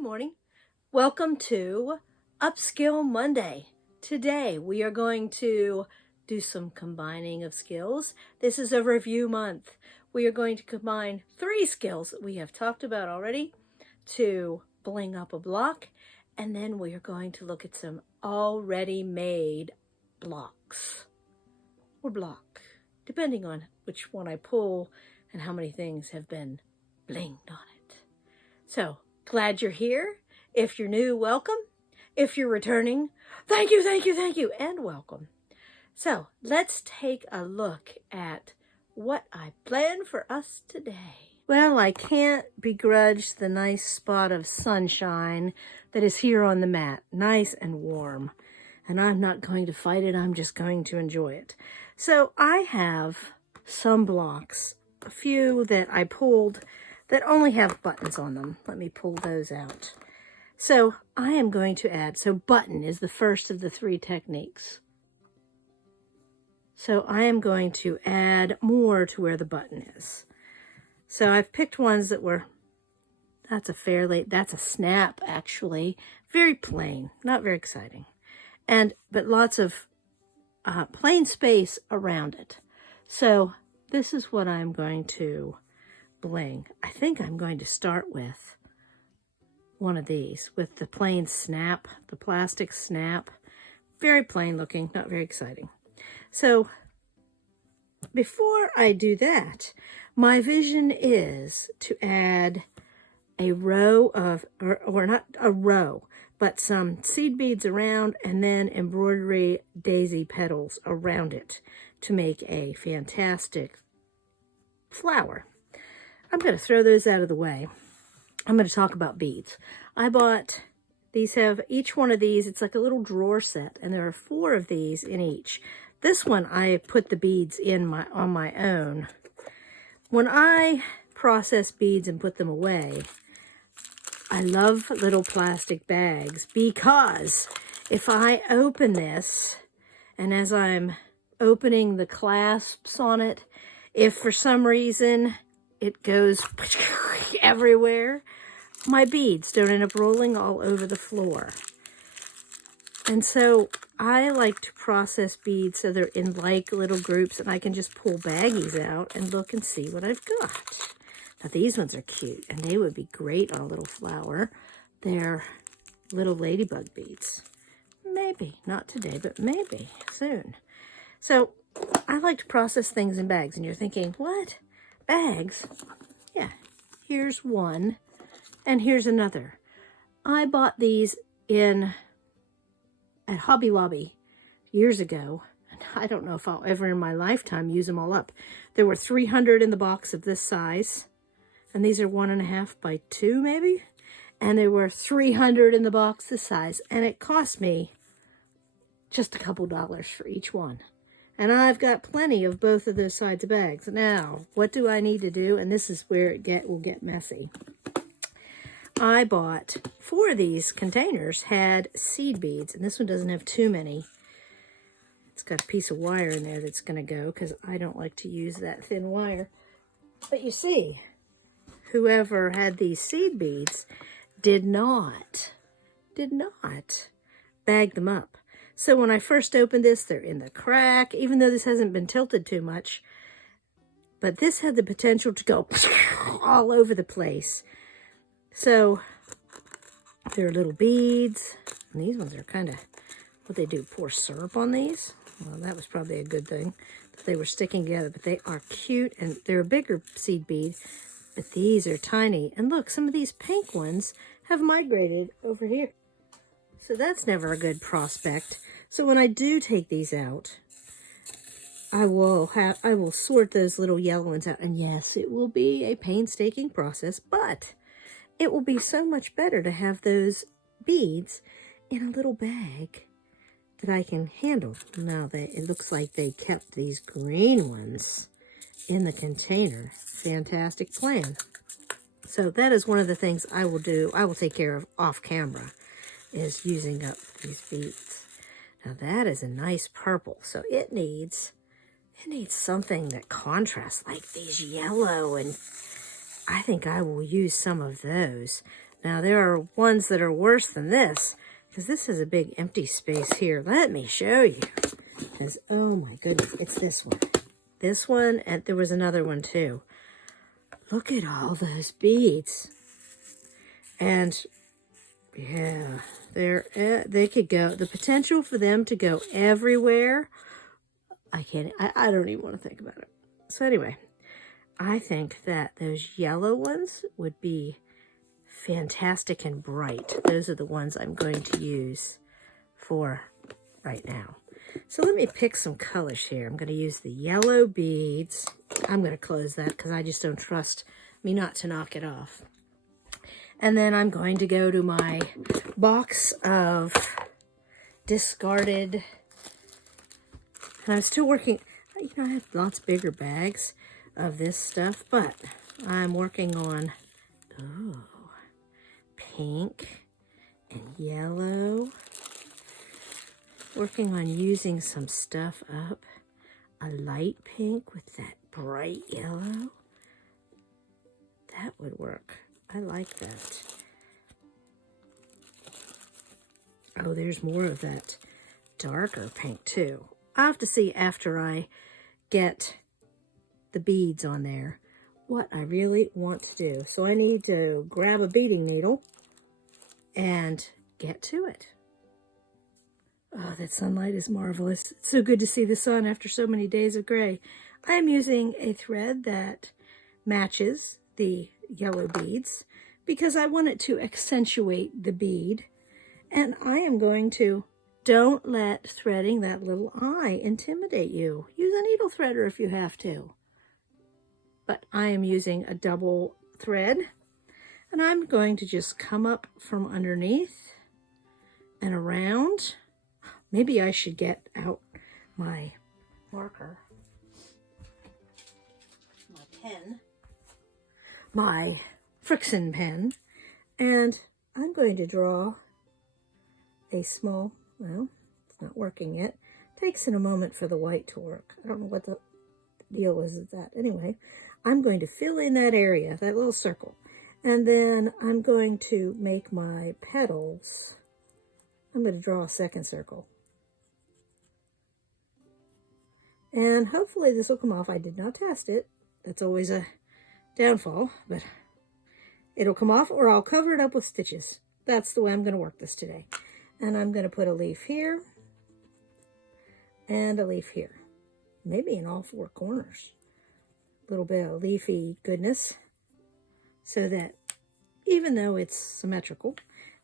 Good morning. Welcome to Upskill Monday. Today we are going to do some combining of skills. This is a review month. We are going to combine 3 skills that we have talked about already to bling up a block, and then we are going to look at some already made blocks or block, depending on which one I pull and how many things have been blinged on it. So, glad you're here. If you're new, welcome. If you're returning, thank you, and welcome. So, let's take a look at what I planned for us today. Well, I can't begrudge the nice spot of sunshine that is here on the mat, nice and warm. And I'm not going to fight it, I'm just going to enjoy it. So, I have some blocks, a few that I pulled that only have buttons on them. Let me pull those out. So I am going to add, so button is the first of the 3 techniques. So I am going to add more to where the button is. So I've picked ones that were, that's a snap actually, very plain, not very exciting. But lots of plain space around it. So this is what I'm going to bling. I think I'm going to start with one of these with the plain snap, the plastic snap. Very plain looking, not very exciting. So before I do that, my vision is to add a row of, or not a row, but some seed beads around and then embroidery daisy petals around it to make a fantastic flower. I'm going to throw those out of the way. I'm going to talk about beads. I bought, these have, each one of these, it's like a little drawer set, and there are 4 of these in each. This one, I put the beads in on my own. When I process beads and put them away, I love little plastic bags because if I open this, and as I'm opening the clasps on it, if for some reason it goes everywhere, my beads don't end up rolling all over the floor. And so I like to process beads so they're in like little groups, and I can just pull baggies out and look and see what I've got. Now these ones are cute, and they would be great on a little flower. They're little ladybug beads. Maybe, not today, but maybe soon. So I like to process things in bags, and you're thinking, what? Bags? Yeah, here's one, and here's another. I bought these at Hobby Lobby years ago, and I don't know if I'll ever in my lifetime use them all up. There were 300 in the box of this size, and these are 1.5 by 2 maybe, and there were 300 in the box this size, and it cost me just a couple dollars for each one. And I've got plenty of both of those sides of bags. Now, what do I need to do? And this is where it will get messy. I bought 4 of these containers, had seed beads, and this one doesn't have too many. It's got a piece of wire in there that's going to go because I don't like to use that thin wire. But you see, whoever had these seed beads did not bag them up. So when I first opened this, they're in the crack, even though this hasn't been tilted too much. But this had the potential to go all over the place. So they're little beads. And these ones are kind of, what they do, pour syrup on these? Well, that was probably a good thing that they were sticking together. But they are cute, and they're a bigger seed bead. But these are tiny. And look, some of these pink ones have migrated over here. So that's never a good prospect. So when I do take these out, I will sort those little yellow ones out. And yes, it will be a painstaking process, but it will be so much better to have those beads in a little bag that I can handle. Now it looks like they kept these green ones in the container. Fantastic plan. So that is one of the things I will do. I will take care of off camera, is using up these beads. Now that is a nice purple, so it needs something that contrasts, like these yellow, and I think I will use some of those. Now there are ones that are worse than this, because this is a big empty space here. Let me show you. Because, oh my goodness, it's this one. This one, and there was another one too. Look at all those beads. And yeah, they could go, the potential for them to go everywhere, I don't even want to think about it. So anyway, I think that those yellow ones would be fantastic and bright. Those are the ones I'm going to use for right now. So let me pick some colors here. I'm going to use the yellow beads. I'm going to close that because I just don't trust me not to knock it off. And then I'm going to go to my box of discarded, and I'm still working, you know, I have lots bigger bags of this stuff, but I'm working on, oh, pink and yellow. Working on using some stuff up. A light pink with that bright yellow. That would work. I like that. Oh, there's more of that darker pink too. I'll have to see after I get the beads on there what I really want to do. So I need to grab a beading needle and get to it. Oh, that sunlight is marvelous. It's so good to see the sun after so many days of gray. I'm using a thread that matches the yellow beads because I want it to accentuate the bead. And I am going to, don't let threading that little eye intimidate you. Use a needle threader if you have to. But I am using a double thread. And I'm going to just come up from underneath and around. Maybe I should get out my marker, my pen, my Frixion pen, and I'm going to draw a small, well, it's not working yet. It takes in a moment for the white to work. I don't know what the deal is with that. Anyway, I'm going to fill in that area, that little circle, and then I'm going to make my petals. I'm going to draw a second circle. And hopefully this will come off. I did not test it. That's always a downfall, but it'll come off or I'll cover it up with stitches. That's the way I'm going to work this today. And I'm going to put a leaf here and a leaf here. Maybe in all four corners. A little bit of leafy goodness so that even though it's symmetrical,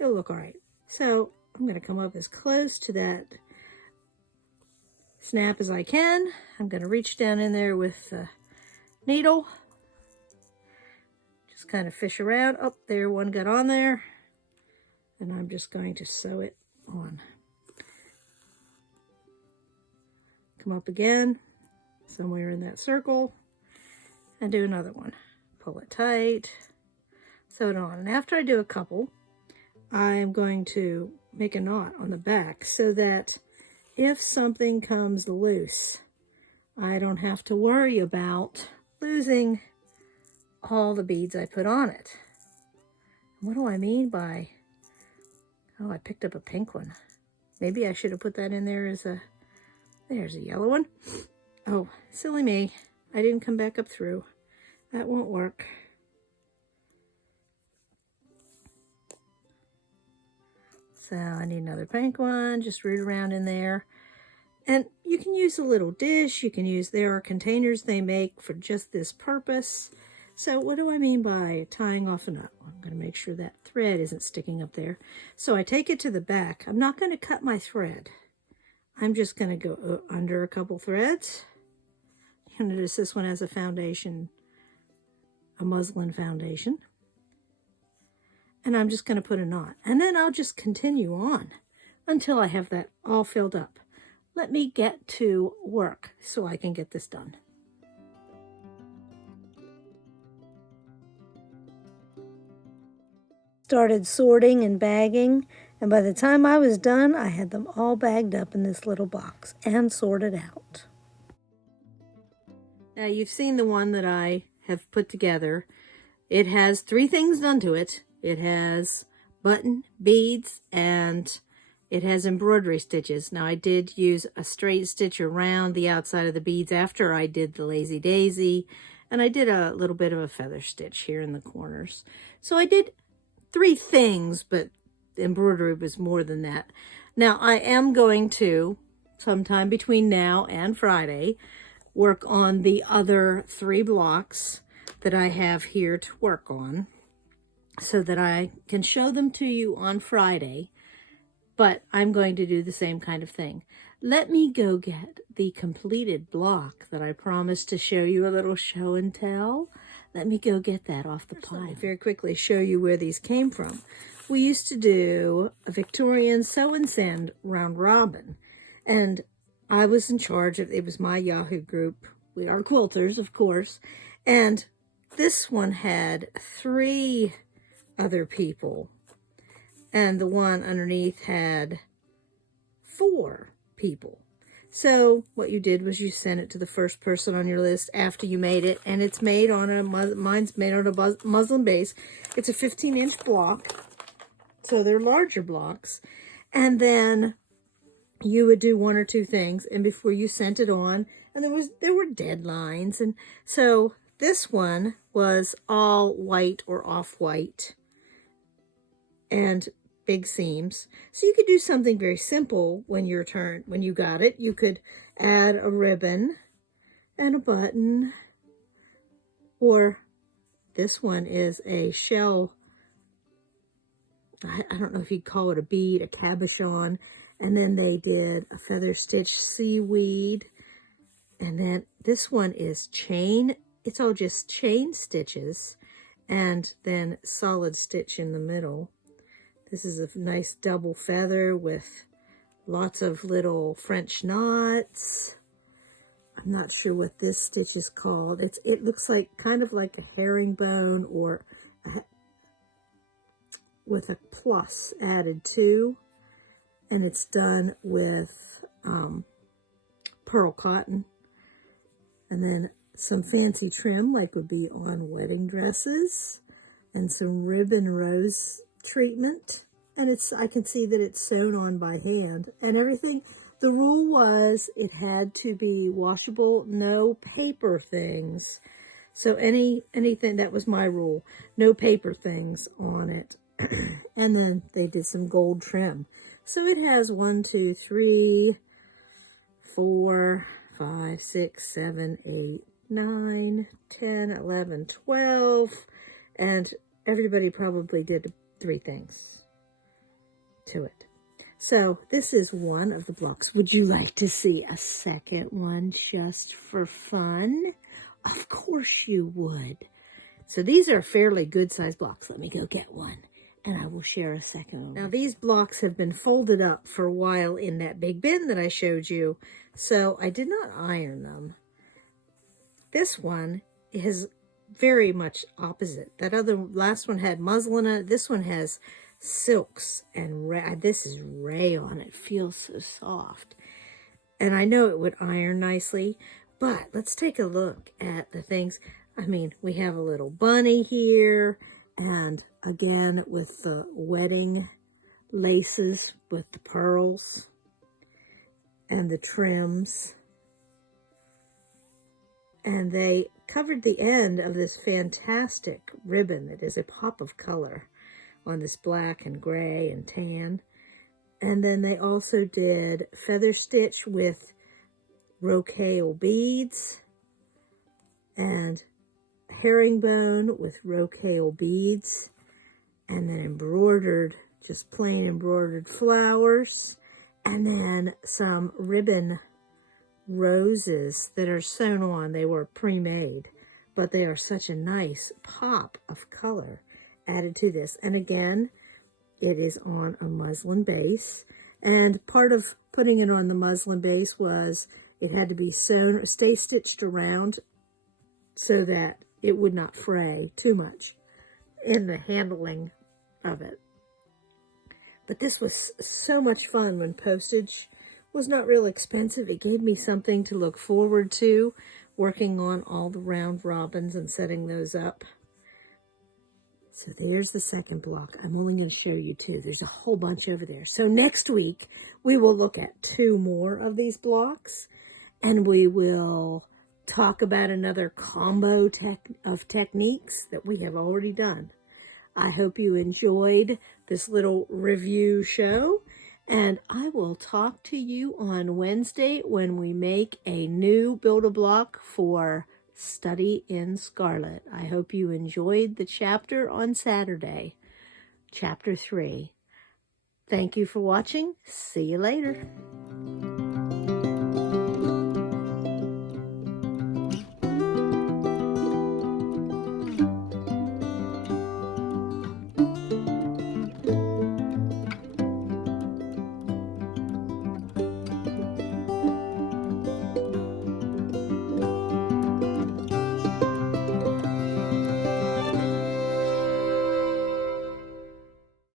it'll look all right. So I'm going to come up as close to that snap as I can. I'm going to reach down in there with the needle. Just kind of fish around. Oh, there, one got on there. And I'm just going to sew it on. Come up again, somewhere in that circle, and do another one. Pull it tight, sew it on. And after I do a couple, I'm going to make a knot on the back so that if something comes loose, I don't have to worry about losing all the beads I put on it. What do I mean by, oh, I picked up a pink one. Maybe I should have put that in there as a, there's a yellow one. Oh, silly me. I didn't come back up through. That won't work. So I need another pink one, just root around in there. And you can use a little dish, you can use, there are containers they make for just this purpose. So what do I mean by tying off a knot? I'm going to make sure that thread isn't sticking up there. So I take it to the back. I'm not going to cut my thread. I'm just going to go under a couple threads. You'll notice this one has a foundation, a muslin foundation. And I'm just going to put a knot. And then I'll just continue on until I have that all filled up. Let me get to work so I can get this done. Started sorting and bagging, and by the time I was done, I had them all bagged up in this little box and sorted out. Now you've seen the one that I have put together. It has 3 things done to it. It has button, beads, and it has embroidery stitches. Now I did use a straight stitch around the outside of the beads after I did the Lazy Daisy, and I did a little bit of a feather stitch here in the corners. So I did 3 things, but the embroidery was more than that. Now I am going to, sometime between now and Friday, work on the other 3 blocks that I have here to work on, so that I can show them to you on Friday, but I'm going to do the same kind of thing. Let me go get the completed block that I promised to show you a little show and tell. Let me go get that off the pile. Let me very quickly show you where these came from. We used to do a Victorian sew and sand round robin, and I was in charge of, it was my Yahoo group. We are quilters, of course, and this one had 3 other people, and the one underneath had 4 people. So what you did was you sent it to the first person on your list after you made it, and it's made on a, mine's made on a muslin base. It's a 15-inch block, so they're larger blocks, and then you would do 1 or 2 things, and before you sent it on, and there were deadlines, and so this one was all white or off-white and big seams. So you could do something very simple when your turn, when you got it. You could add a ribbon and a button, or this one is a shell, I don't know if you'd call it a bead, a cabochon, and then they did a feather stitch seaweed, and then this one is chain. It's all just chain stitches and then solid stitch in the middle. This is a nice double feather with lots of little French knots. I'm not sure what this stitch is called. It looks like kind of like a herringbone, or with a plus added too. And it's done with pearl cotton. And then some fancy trim like would be on wedding dresses, and some ribbon rose treatment, and I can see that it's sewn on by hand and everything. The rule was it had to be washable, no paper things. So anything, that was my rule, no paper things on it. And then they did some gold trim. So it has 1, 2, 3, 4, 5, 6, 7, 8, 9, 10, 11, 12, and everybody probably did 3 things to it. So this is one of the blocks. Would you like to see a second one just for fun? Of course you would. So these are fairly good sized blocks. Let me go get one, and I will share a second one. Now these blocks have been folded up for a while in that big bin that I showed you, so I did not iron them. This one is very much opposite. That last one had muslin on it. This one has silks and this is rayon. It feels so soft, and I know it would iron nicely. But let's take a look at the things. I mean, we have a little bunny here, and again with the wedding laces with the pearls and the trims, and they covered the end of this fantastic ribbon that is a pop of color on this black and gray and tan. And then they also did feather stitch with rocaille beads and herringbone with rocaille beads, and then embroidered, just plain embroidered flowers, and then some ribbon roses that are sewn on. They were pre-made, but they are such a nice pop of color added to this. And again, it is on a muslin base, and part of putting it on the muslin base was it had to be sewn, stay stitched around so that it would not fray too much in the handling of it. But this was so much fun when postage was not real expensive. It gave me something to look forward to, working on all the round robins and setting those up. So there's the second block. I'm only going to show you two. There's a whole bunch over there. So next week, we will look at 2 more of these blocks, and we will talk about another combo of techniques that we have already done. I hope you enjoyed this little review show, and I will talk to you on Wednesday when we make a new Build-A-Block for Study in Scarlet. I hope you enjoyed the chapter on Saturday, Chapter 3. Thank you for watching. See you later.